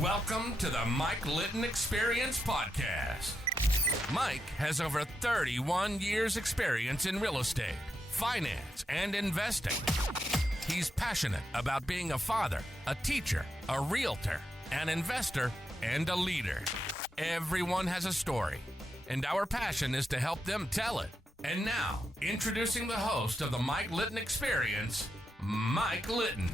Welcome to the Mike Litton Experience Podcast. Mike has over 31 years experience in real estate, finance, and investing. He's passionate about being a father, a teacher, a realtor, an investor, and a leader. Everyone has a story, and our passion is to help them tell it. And now, introducing the host of the Mike Litton Experience, Mike Litton.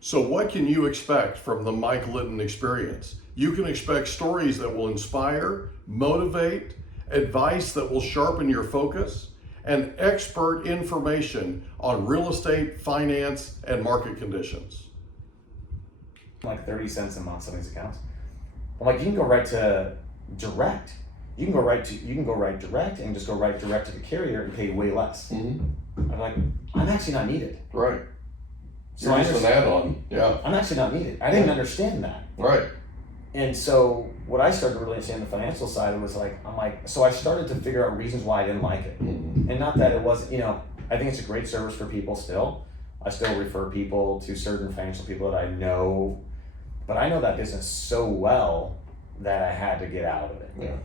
So what can you expect from the Mike Litton Experience? You can expect stories that will inspire, motivate, advice that will sharpen your focus, and expert information on real estate, finance, and market conditions. Like 30 cents a month on these accounts. I'm like, you can go right to direct. You can go right direct and just go right direct to the carrier and pay way less. Mm-hmm. I'm like, I'm actually not needed. Right. So You're just an add-on. Yeah. I'm actually not needed. I didn't understand that. Right. And so what I started to really understand the financial side was like, so I started to figure out reasons why I didn't like it. Mm-hmm. And not that it wasn't, I think it's a great service for people still. I still refer people to certain financial people that I know, but I know that business so well that I had to get out of it. Yeah.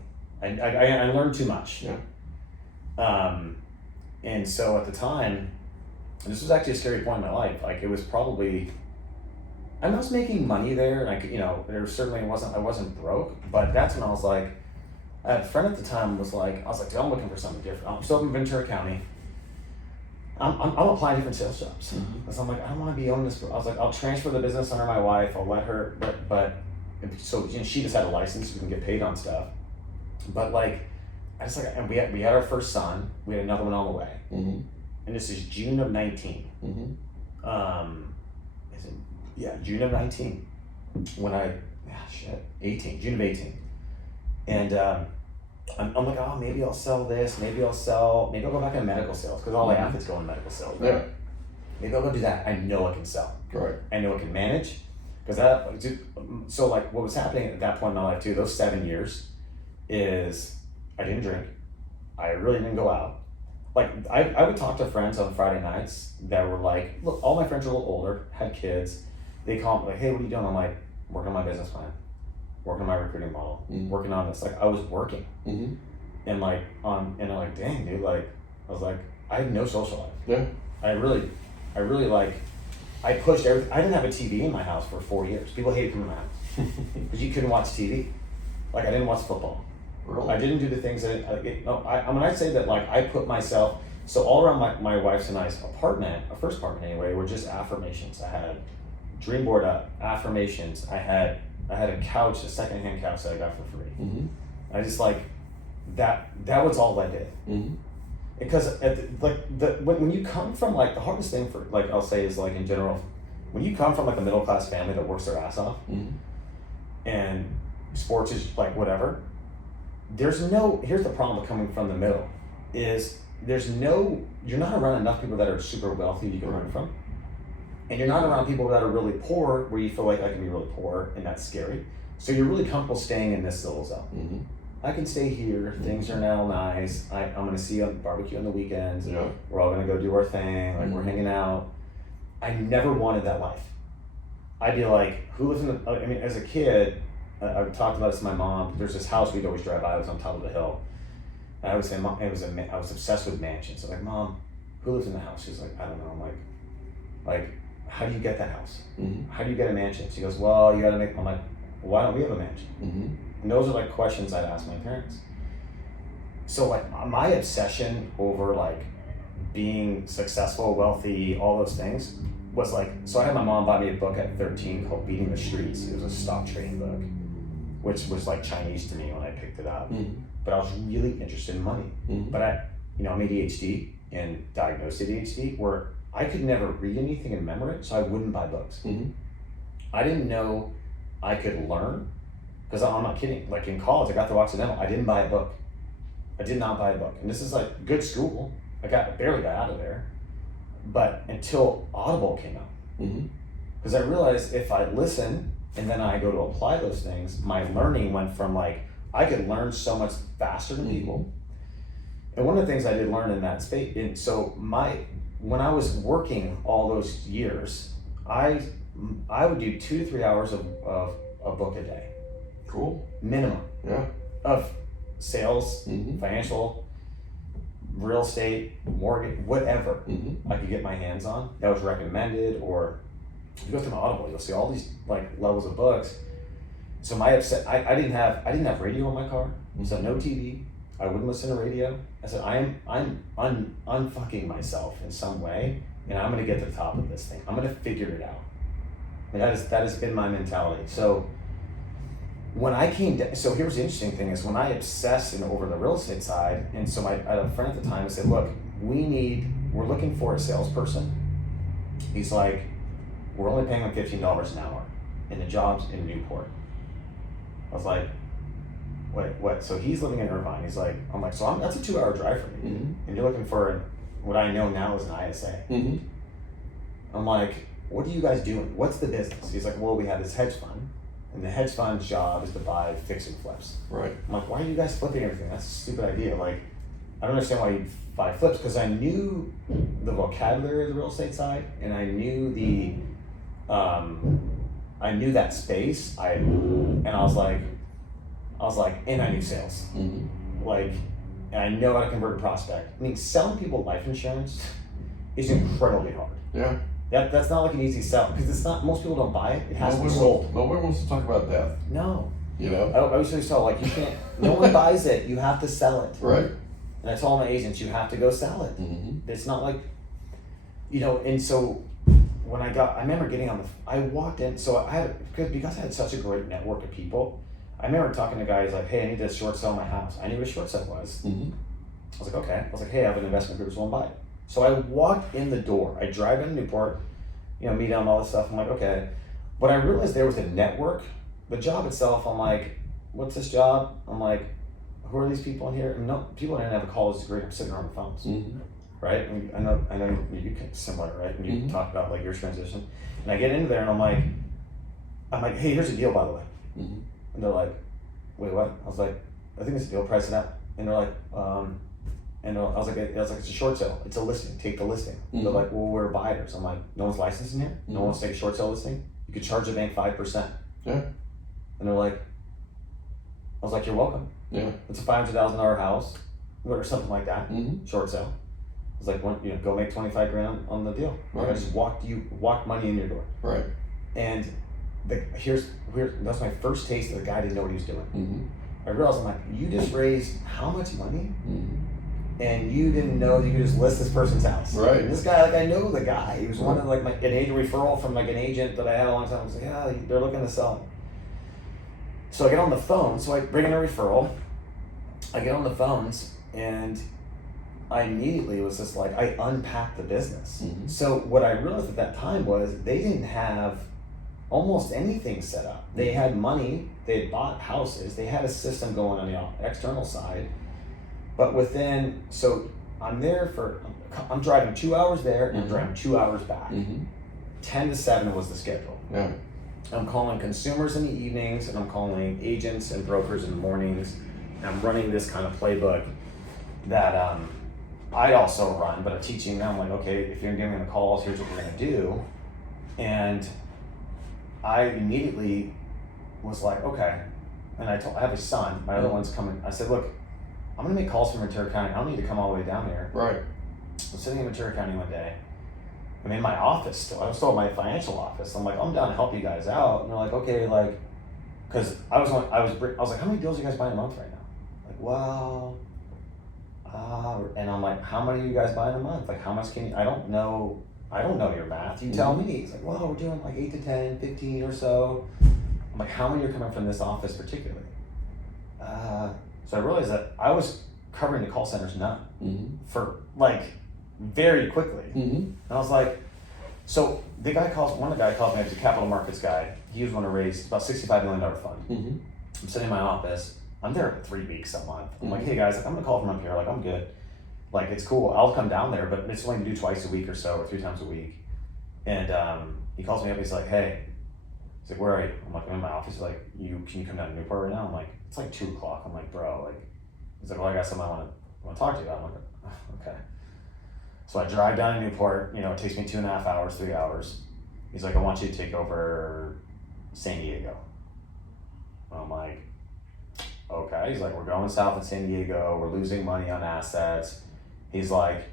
I learned too much. Yeah. And so at the time, this was actually a scary point in my life. Like it was probably, I was making money there, and there certainly I wasn't broke. But that's when I was like, I had a friend at the time was like, dude, I'm looking for something different. I'm still in Ventura County. I'm applying different sales jobs. Mm-hmm. Because I'm like, I don't want to be owning this. I was like, I'll transfer the business under my wife. I'll let her, but so she just had a license. We can get paid on stuff. But like, and we had our first son. We had another one on the way. Mm-hmm. And this is June of 19. Mm-hmm. June of 19. When 18, June of 18. And I'm like, oh, maybe I'll sell this. Maybe I'll go back into medical sales because all the athletes go into medical sales. Right? Yeah. Maybe I'll go do that. I know I can sell. Right. I know I can manage. So like what was happening at that point in my life too, those 7 years, is I didn't drink. I really didn't go out. Like I would talk to friends on Friday nights that were like, look, all my friends are a little older, had kids. They call me like, hey, what are you doing? I'm like, working on my business plan, working on my recruiting model, working on this. Like I was working, and like I'm like, dang, dude, like I was like, I had no social life. Yeah. I really like, I pushed everything. I didn't have a TV in my house for 4 years. People hated coming to my house because you couldn't watch TV. Like I didn't watch football. Really? I didn't do the things that I say that like I put myself, so all around my wife's and I's apartment, our first apartment anyway, were just affirmations. I had dream board up, affirmations. I had a couch, a secondhand couch that I got for free. Mm-hmm. I just like, that was all I did. Mm-hmm. Because when you come from like, the hardest thing for like, I'll say is like in general, when you come from like a middle class family that works their ass off, and sports is like whatever, here's the problem with coming from the middle, is you're not around enough people that are super wealthy you can learn from. And you're not around people that are really poor where you feel like I can be really poor and that's scary. So you're really comfortable staying in this little zone. Mm-hmm. I can stay here, things are now nice. I'm gonna see a barbecue on the weekends. Yeah. We're all gonna go do our thing, like we're hanging out. I never wanted that life. I'd be like, who lives as a kid, I've talked about this to my mom. There's this house we'd always drive by. It was on top of a hill. And I would say, Mom, I was obsessed with mansions. I'm like, Mom, who lives in the house? She's like, I don't know. I'm like, how do you get that house? Mm-hmm. How do you get a mansion? She goes, well, you got to make. I'm like, why don't we have a mansion? Mm-hmm. And those are like questions I'd ask my parents. So like my obsession over like being successful, wealthy, all those things was like, so I had my mom buy me a book at 13 called Beating the Streets. It was a stock trading book, which was like Chinese to me when I picked it up. But I was really interested in money. But I'm ADHD and diagnosed ADHD, where I could never read anything and remember it, so I wouldn't buy books. I didn't know I could learn, because I'm not kidding. Like in college, I got through Occidental. I didn't buy a book. I did not buy a book. And this is like good school. I barely got out of there. But until Audible came out. Because I realized if I listen and then I go to apply those things, my learning went from like, I could learn so much faster than people. And one of the things I did learn in that space, when I was working all those years, I would do 2 to 3 hours of a book a day. Cool. Minimum. Yeah. Of sales, Mm-hmm. financial, real estate, mortgage, whatever Mm-hmm. I could get my hands on that was recommended. Or if you go through my Audible, you'll see all these like levels of books. So I didn't have radio in my car. So no TV. I wouldn't listen to radio. I said I'm unfucking myself in some way, and I'm gonna get to the top of this thing. I'm gonna figure it out. And that has been my mentality. So when I came down, so here's the interesting thing is when I obsessed over the real estate side, and so I had a friend at the time who said, look, we're looking for a salesperson. He's like, we're only paying him $15 an hour, and the job's in Newport. I was like, wait, what? So he's living in Irvine. He's like, I'm like, so that's a 2-hour drive for me. Mm-hmm. And you're looking for what I know now is an ISA. Mm-hmm. I'm like, what are you guys doing? What's the business? He's like, well, we have this hedge fund, and the hedge fund's job is to buy fix and flips. Right. I'm like, why are you guys flipping everything? That's a stupid idea. Like, I don't understand why you buy flips, because I knew the vocabulary of the real estate side, and I knew that space. And I was like, and I knew sales. Mm-hmm. Like, and I know how to convert a prospect. I mean, selling people life insurance is incredibly hard. Yeah. That's not like an easy sell, because it's not. Most people don't buy it. It has to be sold. Nobody wants to talk about death. No. You know. I always tell like you can't. No one buys it. You have to sell it. Right. And I told my agents, you have to go sell it. Mm-hmm. It's not like, and so when I remember getting I walked in, so I had, because I had such a great network of people, I remember talking to guys like, hey, I need to short sell my house. I knew what a short sell was. Mm-hmm. I was like, okay. I was like, hey, I have an investment group, so I'll buy it. So I walked in the door. I drive into Newport, meet them, all this stuff. I'm like, okay. But I realized there was a network. The job itself, I'm like, what's this job? I'm like, who are these people in here? And no, people didn't have a college degree. I'm sitting on the phones, Mm-hmm. right? And I know you can similar, right? And you Mm-hmm. talk about like your transition. And I get into there and I'm like, hey, here's the deal, by the way. Mm-hmm. And they're like, wait, what? I was like, I think it's a deal, price it out. And they're like, I was like, it's a short sale. It's a listing. Take the listing. Mm-hmm. They're like, well, we're buyers. I'm like, no one's licensed in here. Mm-hmm. No one wants to take a short sale listing. You could charge the bank 5%. Yeah. And they're like, I was like, you're welcome. Yeah. It's a $500,000 house, or something like that. Mm-hmm. Short sale. I was like, go make 25 grand on the deal. Like, I Right. just walked money in your door. Right. And that's my first taste of the guy didn't know what he was doing. Mm-hmm. I realized, I'm like, you just raised how much money? Mm-hmm. And you didn't know that you could just list this person's house. Right. And this guy, like, I know the guy. He was one of like an agent referral from like an agent that I had a long time. I was like, yeah, they're looking to sell. So I get on the phone. So I bring in a referral. I get on the phones, and I immediately was just like, I unpacked the business. Mm-hmm. So what I realized at that time was they didn't have almost anything set up. They had money. They had bought houses. They had a system going on the external side. But so I'm there I'm driving 2 hours there and I'm driving 2 hours back. Mm-hmm. 10 to 7 was the schedule. Yeah. I'm calling consumers in the evenings, and I'm calling agents and brokers in the mornings. And I'm running this kind of playbook that I'd also run, but I'm teaching them, like, okay, if you're giving them the calls, here's what we're gonna do. And I immediately was like, okay. And I have a son, my other one's coming. I said, look, I'm gonna make calls from Ventura County. I don't need to come all the way down here. Right. I'm sitting in Ventura County one day. I'm in my office still. I'm still in my financial office. I'm like, I'm down to help you guys out. And they're like, okay, like, because I was like, how many deals are you guys buying a month right now? Like, well, and I'm like, how many are you guys buying a month? Like, how much can you? I don't know your math. You tell me. He's like, well, we're doing like 8 to 10, 15 or so. I'm like, how many are coming from this office particularly? So I realized that I was covering the call centers none for like very quickly. Mm-hmm. And I was like, so one guy calls me, he was a capital markets guy. He was going to raise about $65 million fund. Mm-hmm. I'm sitting in my office. I'm there 3 weeks a month. I'm like, hey guys, I'm gonna call from up here. Like, I'm good. Like, it's cool. I'll come down there, but it's only to do twice a week or so, or 3 times a week. And he calls me up. He's like, hey. He's like, where are you? I'm like, I'm in my office. He's like, can you come down to Newport right now? I'm like, it's like 2 o'clock. I'm like, bro, like, he's like, well, I got something I want to talk to you about. I'm like, okay. So I drive down to Newport. It takes me 2.5 hours, 3 hours. He's like, I want you to take over San Diego. I'm like, okay. He's like, we're going south of San Diego. We're losing money on assets. He's like,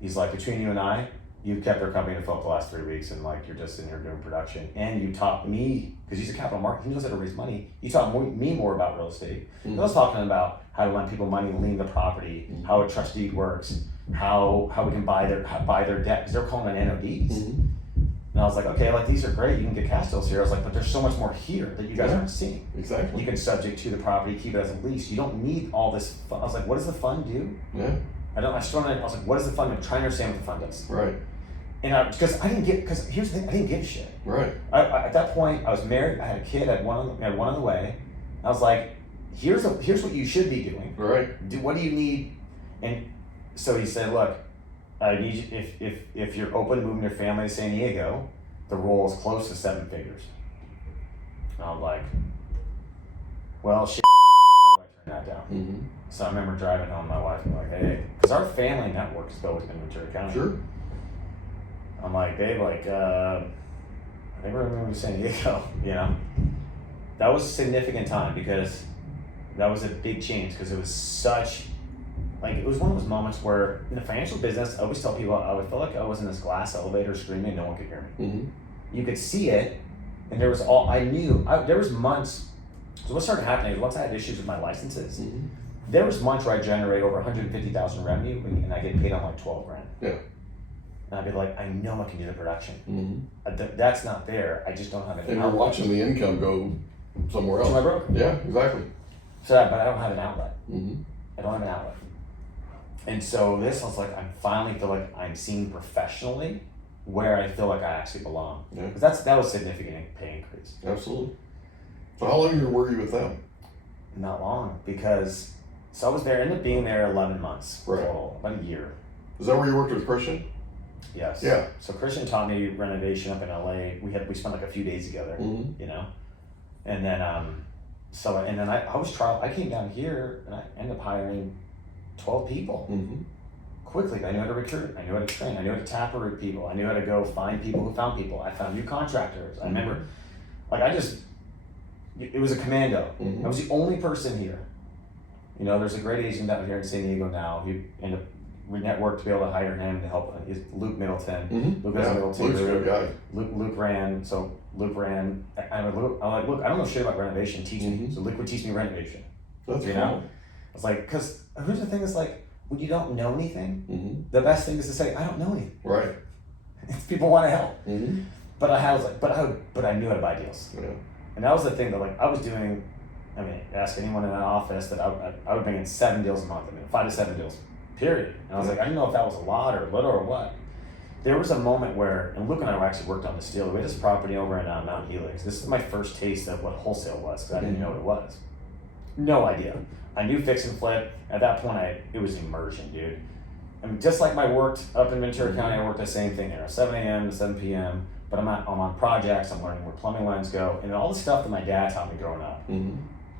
between you and I, you've kept our company afloat the last 3 weeks, and like you're just in here doing production. And you taught me, because he's a capital market, he knows how to raise money. You taught me more about real estate. I was talking about how to lend people money, lien the property, how a trustee works, how we can buy their debt, because they're calling it NODs. And I was like, okay, like these are great. You can get cash deals here. I was like, but there's so much more here that you guys aren't seeing. Exactly. You can subject to the property, keep it as a lease. You don't need all this fund. I was like, what does the fund do? Yeah. I was like, what does the fund do? I'm trying to understand what the fund does. Right. And because here's the thing, I didn't give a shit. Right. I at that point, I was married, I had a kid, I had one on the way. I was like, here's what you should be doing. Right. What do you need? And so he said, look, I need you, if you're open to moving your family to San Diego, the roll is close to 7 figures. And I'm like, well, shit, how do I turn that down? So I remember driving home, my wife, and like, hey, because our family network is built in Ventura County. Sure. I'm like, babe, like, I think we're gonna move to San Diego, you know? That was a significant time because that was a big change, because it was such, like, it was one of those moments where in the financial business, I always tell people I would feel like I was in this glass elevator screaming, no one could hear me. You could see it, and there was there was months, so what started happening is once I had issues with my licenses, there was months where I generate over 150,000 revenue and I get paid on like 12 grand. Yeah. And I'd be like, I know I can do the production. That's not there. I just don't have an And outlet. you're watching the income go somewhere else. To my broker. Yeah, exactly. So, but I don't have an outlet. I don't have an outlet. And so this, I was like, I finally feel like I'm seen professionally where I feel like I actually belong. Yeah. Because that was a significant pay increase. Absolutely. So how long were you with them? Not long, because, so I was there, ended up being there 11 months total, about a year. Is that where you worked with Christian? Yes. Yeah. So Christian taught me renovation up in LA. We spent like a few days together, you know? And then, I came down here and I ended up hiring 12 people. Quickly, I knew how to recruit, I knew how to train, I knew how to taproot people, I knew how to go find people who found people. I found new contractors. I remember, like it was a commando. I was the only person here. You know, there's a great agent out here in San Diego now. We networked to be able to hire him to help. He's Luke Middleton. Luke has a Middleton Luke's a good guy. Luke ran. I'm like, look, I don't know shit about renovation. Teach me. So Luke would teach me renovation. That's you cool. know? It's like, because here's the thing: is like when you don't know anything, the best thing is to say, I don't know anything. Right. People want to help. But I knew how to buy deals. Yeah. And that was the thing that like I was doing. I mean, ask anyone in that office that I would bring in 7 deals a month. I mean, 5 to 7 deals. Period. And I was like, I didn't know if that was a lot or little or what. There was a moment where, and Luke and I actually worked on this deal. We had this property over in Mount Helix. This is my first taste of what wholesale was, because I didn't know what it was. No idea. I knew fix and flip. At that point, it was immersion, dude. I mean, just like my worked up in Ventura County, I worked the same thing there, 7 a.m. to 7 p.m. But I'm on projects. I'm learning where plumbing lines go, and all the stuff that my dad taught me growing up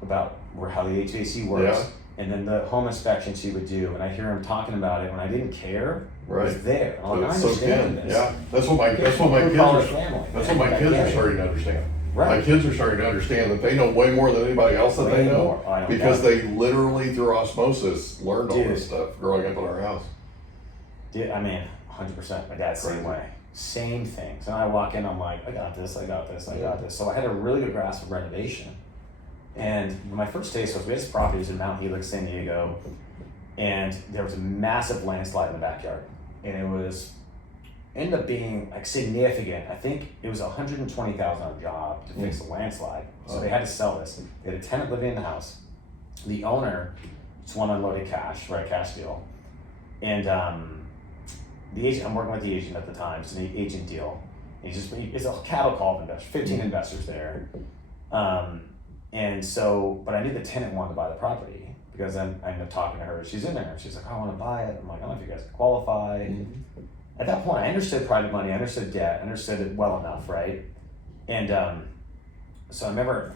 about how the HVAC works. Yeah. And then the home inspections he would do, and I hear him talking about it when I didn't care. Right. It was there. I'm like, I So understand this. Yeah, that's what my kids are starting to understand. Right. My kids are starting to understand that they know way more than anybody else that they know, because they literally through osmosis learned all this stuff growing up in our house. Dude, I mean, 100%. My dad's the same way. Same thing. So I walk in, I'm like, I got this. So I had a really good grasp of renovation. And my first taste was, we had this property in Mount Helix, San Diego, and there was a massive landslide in the backyard. And it ended up being like significant. I think it was a $120,000 job to fix the landslide. So they had to sell this. They had a tenant living in the house. The owner just wanted unloaded cash, right, cash deal. And the agent, I'm working with the agent at the time, it's an agent deal. It's a cattle call of investors, 15 investors there. And so, but I knew the tenant wanted to buy the property, because then I ended up talking to her. She's in there and she's like, I want to buy it. I'm like, I don't know if you guys can qualify. At that point, I understood private money, I understood debt, I understood it well enough, right? And so I remember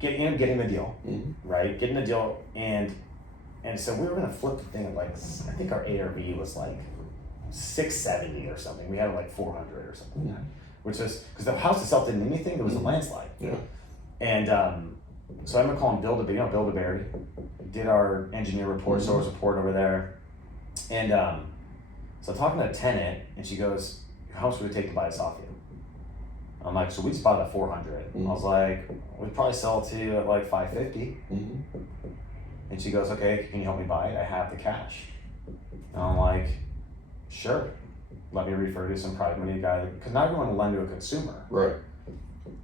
getting the deal, right? Getting the deal, and so we were gonna flip the thing at like, I think our ARV was like 670 or something. We had like 400 or something. which is because the house itself didn't need anything. It was a landslide. Yeah. And so I'm gonna call him Build-A-Berry. Did our engineer report, source report over there, and so I'm talking to a tenant, and she goes, "How much would it take to buy this off you?" I'm like, "So we just bought it at 400." I was like, "We'd probably sell it to you at like 550." And she goes, "Okay, can you help me buy it? I have the cash." And I'm like, "Sure. Let me refer to some private money guy, because not everyone will lend to a consumer." Right.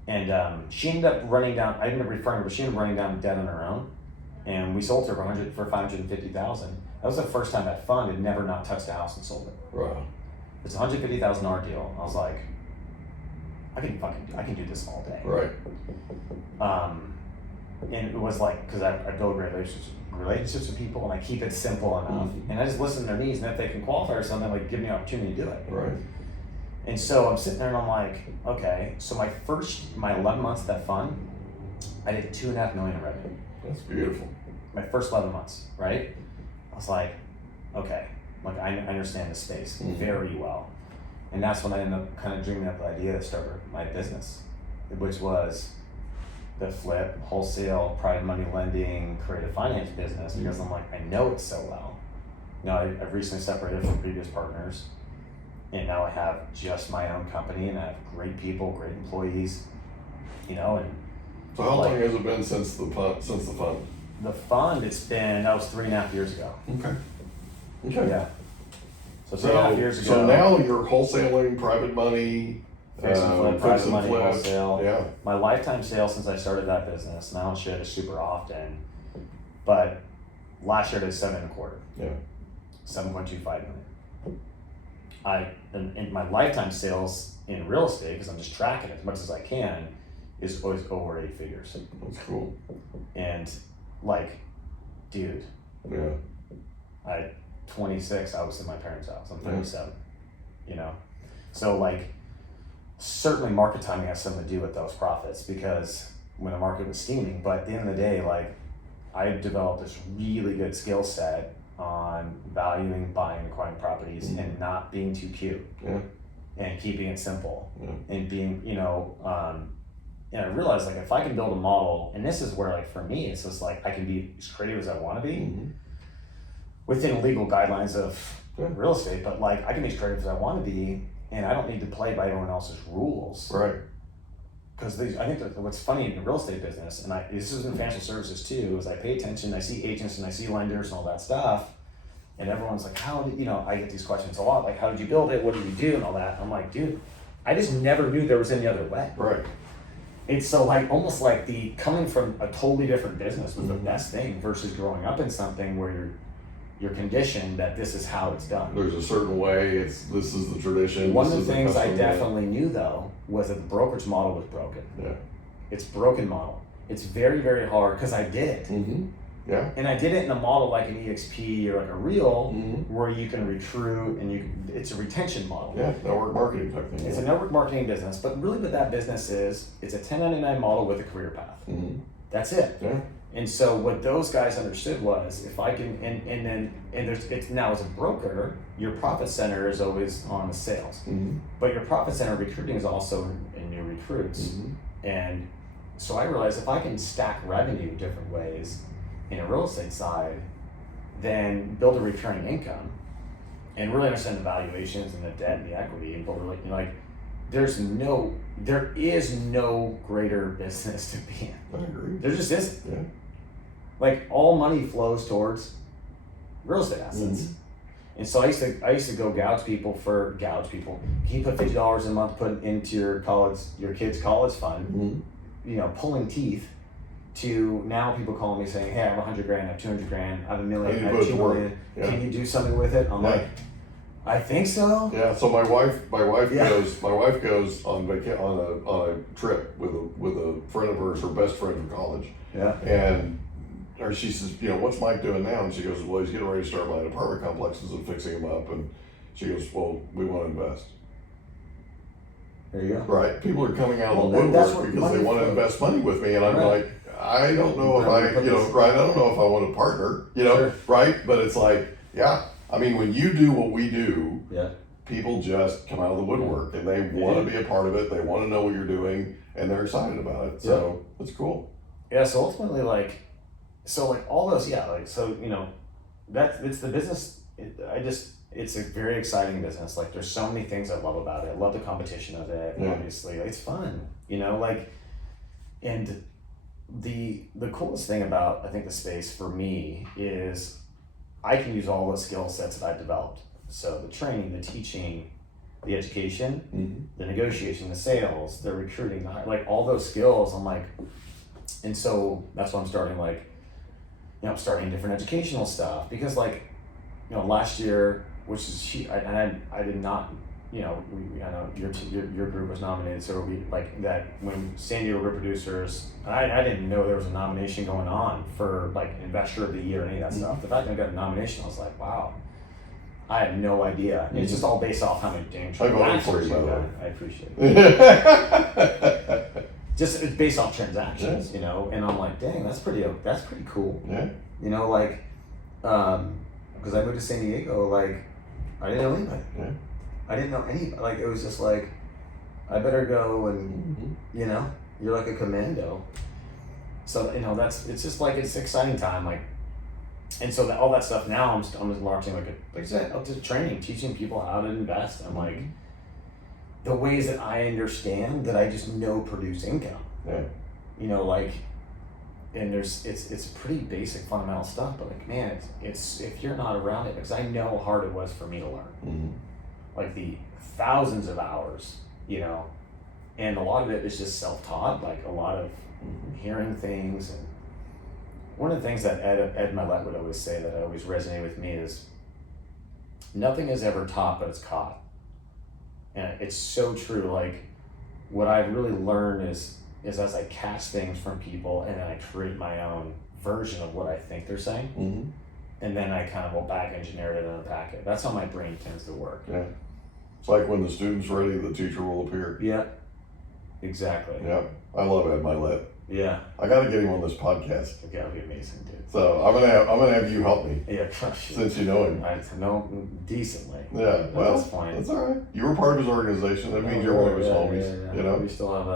And she ended up running down. I ended up referring her, but she ended up running down debt on her own. And we sold to her for $550,000. That was the first time that fund had never not touched a house and sold it. Right. It's a $150,000 deal. I was like, I can do this all day. Right. And it was like, because I build relationships with people, and I keep it simple enough, and I just listen to their needs, and if they can qualify or something, like give me an opportunity to do it. Right. And so I'm sitting there and I'm like, okay, so my 11 months of that fund, I did $2.5 million in revenue. That's beautiful. My first 11 months, right? I was like, okay, like I understand the space very well. And that's when I ended up kind of dreaming up the idea to start my business, which was the flip, wholesale, private money lending, creative finance business, because I'm like, I know it so well. You know, I've recently separated from previous partners, and now I have just my own company, and I have great people, great employees, you know. And so how long has it been since the fund? The fund, that was 3.5 years ago. Okay. Yeah. So 3.5 years ago. So now you're wholesaling private money, fix and flip, private money, flip. wholesale. Yeah. My lifetime sales since I started that business, and I don't share this super often, but last year I did 7.25. Yeah. 7.25 million. And my lifetime sales in real estate, because I'm just tracking it as much as I can, is always over 8 figures. That's cool. And like, dude, yeah. 26, I was in my parents' house. I'm 37, you know? So like, certainly market timing has something to do with those profits, because when the market was steaming, but at the end of the day, like, I developed this really good skill set on valuing, buying, acquiring properties and not being too cute. Yeah. And keeping it simple. Yeah. And being, you know, and I realized, like, if I can build a model, and this is where, like, for me, it's just like I can be as creative as I want to be within legal guidelines of real estate, but like I can be as creative as I want to be, and I don't need to play by everyone else's rules. Right. Because I think that what's funny in the real estate business, and this is in financial services too, is I pay attention, I see agents and I see lenders and all that stuff, and everyone's like, how did, you know, I get these questions a lot, like, how did you build it, what did you do, and all that. I'm like, dude, I just never knew there was any other way. Right. It's so like, almost like the coming from a totally different business was the best thing versus growing up in something where you're conditioned that this is how it's done. There's a certain way, this is the tradition. One of the things I definitely knew though was that the brokerage model was broken. Yeah. It's a broken model. It's very, very hard, because I did it. Yeah. And I did it in a model like an EXP or like a Real, where you can recruit and it's a retention model. Yeah, network marketing type thing. It's a network marketing business, but really what that business is, it's a 1099 model with a career path. That's it. Yeah. And so what those guys understood was, if I can, and it's now as a broker, your profit center is always on the sales, but your profit center recruiting is also in your recruits. And so I realized if I can stack revenue different ways in a real estate side, then build a recurring income and really understand the valuations and the debt and the equity, and build like, you know, like, there is no greater business to be in. I agree. There just isn't. Yeah. Like, all money flows towards real estate assets. And so I used to go gouge people. Can you put $50 a month put into your kid's college fund? You know, pulling teeth, to now people calling me saying, hey, I have 100 grand, I have 200 grand, I have $1 million, I have $2 million. Yeah. Can you do something with it? I'm like, I think so. Yeah. So my wife goes on a trip with a friend of hers, her best friend from college. Yeah. And she says, you know, what's Mike doing now? And she goes, well, he's getting ready to start buying apartment complexes and fixing them up. And she goes, well, we want to invest. There you go. Right. People are coming out of the woodwork because they want to invest money with me. And I'm like, I don't know if I don't know if I want to partner, you know, right? But it's like, yeah. I mean, when you do what we do, people just come out of the woodwork and they want to be a part of it. They want to know what you're doing and they're excited about it. So it's cool. Yeah. So ultimately, all those, it's the business. It's a very exciting business. Like, there's so many things I love about it. I love the competition of it. Yeah. Obviously, it's fun, and the coolest thing about, I think, the space for me is I can use all the skill sets that I've developed. So the training, the teaching, the education, the negotiation, the sales, the recruiting, all those skills. I'm like, and so that's why I'm starting starting different educational stuff, because last year, which is I did not, I know your group was nominated, so we that when San Diego River Producers, I didn't know there was a nomination going on for Investor of the Year or any of that stuff. The fact that I got a nomination, I was like, wow, I had no idea. It's just all based off how many dang transactions you got. I appreciate it. Just it's based off transactions, and I'm like, dang, that's pretty cool. Yeah. Because I moved to San Diego, I didn't know anybody. Yeah. I didn't know anybody. It was just I better go and, you're like a commando. So, it's just it's an exciting time. And so all that stuff now, I'm just launching like I said, up to training, teaching people how to invest. And the ways that I understand that I just know produce income. Yeah. And it's pretty basic fundamental stuff, but man, it's if you're not around it, because I know how hard it was for me to learn. The thousands of hours, and a lot of it is just self-taught, a lot of hearing things. And one of the things that Ed Milet would always say that always resonated with me is nothing is ever taught, but it's caught. And it's so true. What I've really learned is as I catch things from people and then I create my own version of what I think they're saying, and then I kind of will back engineer it and unpack it. That's how my brain tends to work. Yeah. It's like when the student's ready, the teacher will appear. Yeah. Exactly. Yeah. I love Ed Milet. Yeah. I got to get him on this podcast. Okay, that'll be amazing, dude. So I'm gonna have you help me. Yeah, since you know him. I know him decently. Yeah. Well, that's fine. That's all right. You were part of his organization. That means you're one of his homies. Yeah. We still have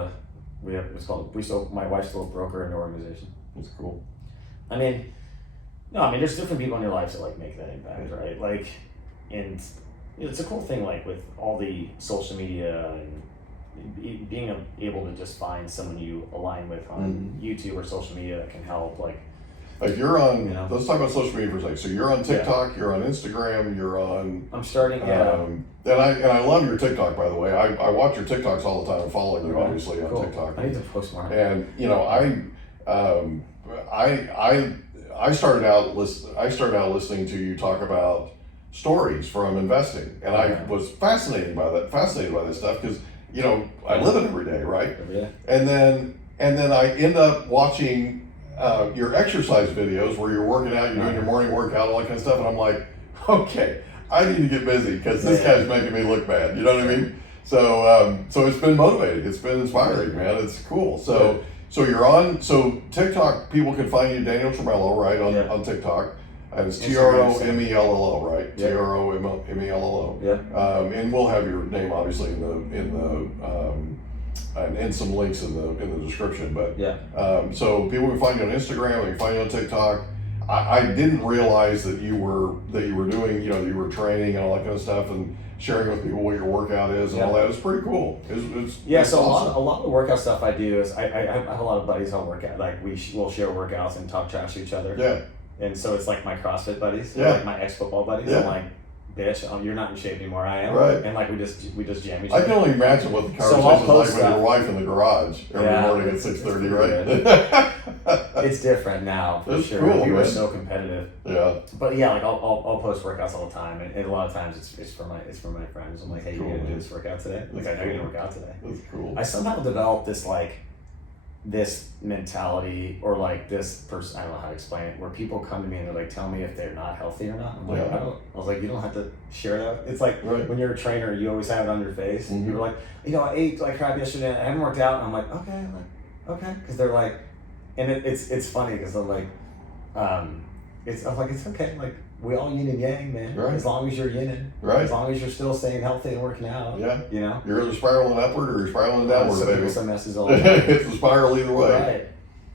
my wife's still a broker in the organization. That's cool. There's different people in your life that make that impact, right? And it's a cool thing, with all the social media and being able to just find someone you align with on YouTube or social media that can help. You're on. Let's talk about social media for a second. So you're on TikTok. You're on Instagram. You're on. I'm starting. And I love your TikTok, by the way. I watch your TikToks all the time. I'm following you obviously on TikTok. I need to post more. And I started out listening to you talk about stories from investing, and I was fascinated by this stuff because I live it every day, right? Yeah. And then I end up watching your exercise videos where you're working out, you're doing your morning workout, all that kind of stuff, and I'm like, okay, I need to get busy because this guy's making me look bad. You know what I mean? So it's been motivating. It's been inspiring, man. It's cool. So you're on. So TikTok, people can find you, Daniel Tromello, right, on TikTok. And it's Trommello, right? Yep. Trommello. Yeah. And we'll have your name obviously in some links in the description. But so people can find you on Instagram, they can find you on TikTok. I didn't realize that you were doing, you were training and all that kind of stuff and sharing with people what your workout is and all that. It's pretty cool. It's so awesome. a lot of the workout stuff I do is I have a lot of buddies I'll work out. We'll share workouts and talk trash to each other. Yeah. And so it's my CrossFit buddies, my ex-football buddies. Yeah. I'm like, bitch, you're not in shape anymore. I am. Right. And we just jam each I other. can only imagine what the conversation's like with your wife in the garage every morning at 6:30, right? It's different now, for sure. Cool, we were so competitive. Yeah. But I'll post workouts all the time, and a lot of times it's for my friends. I'm like, hey, you gonna do this workout today? I know you're gonna work out today. That's cool. I somehow developed this mentality or this person, I don't know how to explain it, where people come to me and they're tell me if they're not healthy or not. I'm like, I was like, you don't have to share that. It's when you're a trainer, you always have it on your face. People are like, I ate like crap yesterday, I haven't worked out. And I'm like, okay. Because they're and it's funny because I'm like, it's okay. we all yin and yang, man. Right. As long as you're yin, right. As long as you're still staying healthy and working out. Yeah. You know? You're either spiraling upward or you're spiraling downward, baby. Some messes all the time. It's a spiral either way. Right.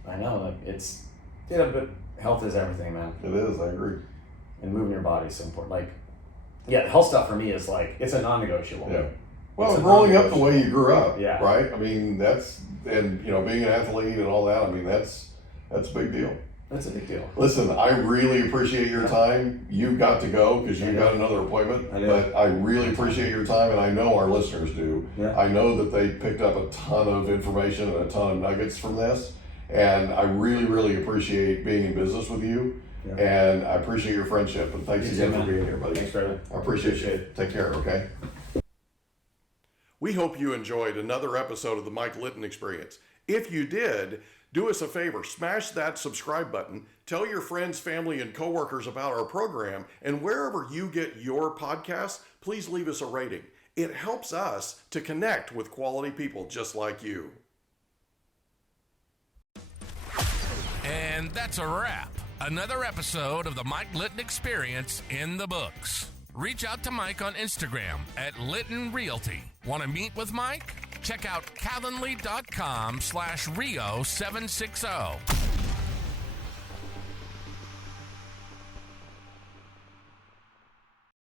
I know. Like it's, you know, but health is everything, man. It is. I agree. And moving your body is so important. Like, yeah, the health stuff for me is like, it's a non-negotiable. Yeah. Well, growing up the way you grew up, yeah. right? I mean, and you know, being an athlete and all that, I mean, that's a big deal. That's a big deal. Listen, I really appreciate your time. You've got to go because you've got another appointment. But I really appreciate your time, and I know our listeners do. Yeah. I know that they picked up a ton of information and a ton of nuggets from this. And I really, really appreciate being in business with you. Yeah. And I appreciate your friendship. And thanks again for being here, buddy. Thanks, brother. I appreciate you. Take care, okay? We hope you enjoyed another episode of the Mike Litton Experience. If you did, do us a favor, smash that subscribe button, tell your friends, family, and coworkers about our program, and wherever you get your podcasts, please leave us a rating. It helps us to connect with quality people just like you. And that's a wrap. Another episode of the Mike Litton Experience in the books. Reach out to Mike on Instagram at Litton Realty. Want to meet with Mike? Check out Calendly.com/Rio760.